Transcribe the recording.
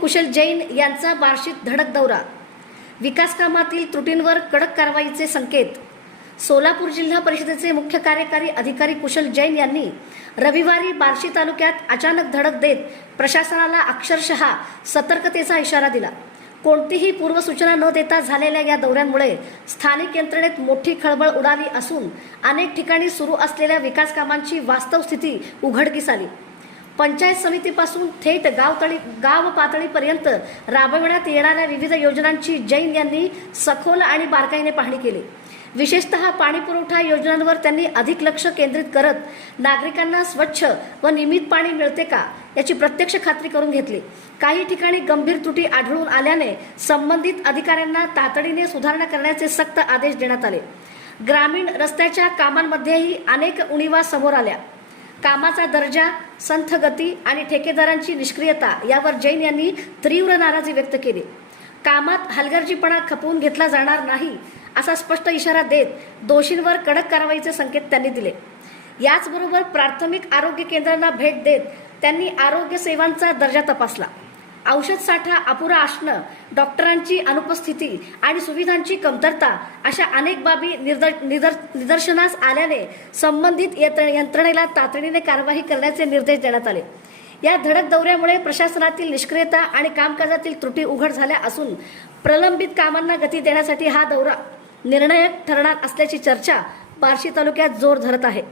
कुशल जैन यांचा बार्शीत धडक दौरा, विकास कामातील त्रुटींवर कडक कारवाईचे संकेत। सोलापूर जिल्हा परिषदेचे मुख्य कार्यकारी अधिकारी कुशल जैन यांनी रविवारी बार्शी तालुक्यात अचानक धडक देत प्रशासनाला अक्षरशः सतर्कतेचा इशारा दिला। कोणतीही पूर्वसूचना न देता झालेल्या या दौऱ्यांमुळे स्थानिक यंत्रणेत मोठी खळबळ उडाली असून अनेक ठिकाणी सुरू असलेल्या विकास कामांची वास्तव स्थिती उघडकीस आली। पंचायत समितीपासून थेट गाव पातळीपर्यंत राबविण्यात येणाऱ्या विविध योजनांची जैन यांनी सखोल आणि बारकाईने पाहणी केली। विशेषतः पाणी पुरवठा योजनांवर त्यांनी अधिक लक्ष केंद्रित करत नागरिकांना स्वच्छ व नियमित पाणी मिळते का याची प्रत्यक्ष खात्री करून घेतली। काही ठिकाणी गंभीर त्रुटी आढळून आल्याने संबंधित अधिकाऱ्यांना तातडीने सुधारणा करण्याचे सक्त आदेश देण्यात आले। ग्रामीण रस्त्याच्या कामांमध्येही अनेक उणीवा समोर आल्या। कामाचा दर्जा, संथ गती आणि ठेकेदारांची निष्क्रियता यावर जैन यांनी तीव्र नाराजी व्यक्त केली। कामात हलगर्जीपणा खपवून घेतला जाणार नाही असा स्पष्ट इशारा देत दोषींवर कडक कारवाईचे संकेत त्यांनी दिले। याचबरोबर प्राथमिक आरोग्य केंद्रांना भेट देत त्यांनी आरोग्य सेवांचा दर्जा तपासला। औषध साठा अपुरा असणं, डॉक्टरांची अनुपस्थिती आणि सुविधांची कमतरता अशा अनेक बाबी निदर्शनास आल्याने संबंधित यंत्रणेला तातडीने कारवाई करण्याचे निर्देश देण्यात आले। या धडक दौऱ्यामुळे प्रशासनातील निष्क्रियता आणि कामकाजातील त्रुटी उघड झाल्या असून प्रलंबित कामांना गती देण्यासाठी हा दौरा निर्णायक ठरणार असल्याची चर्चा बार्शी तालुक्यात जोर धरत आहे।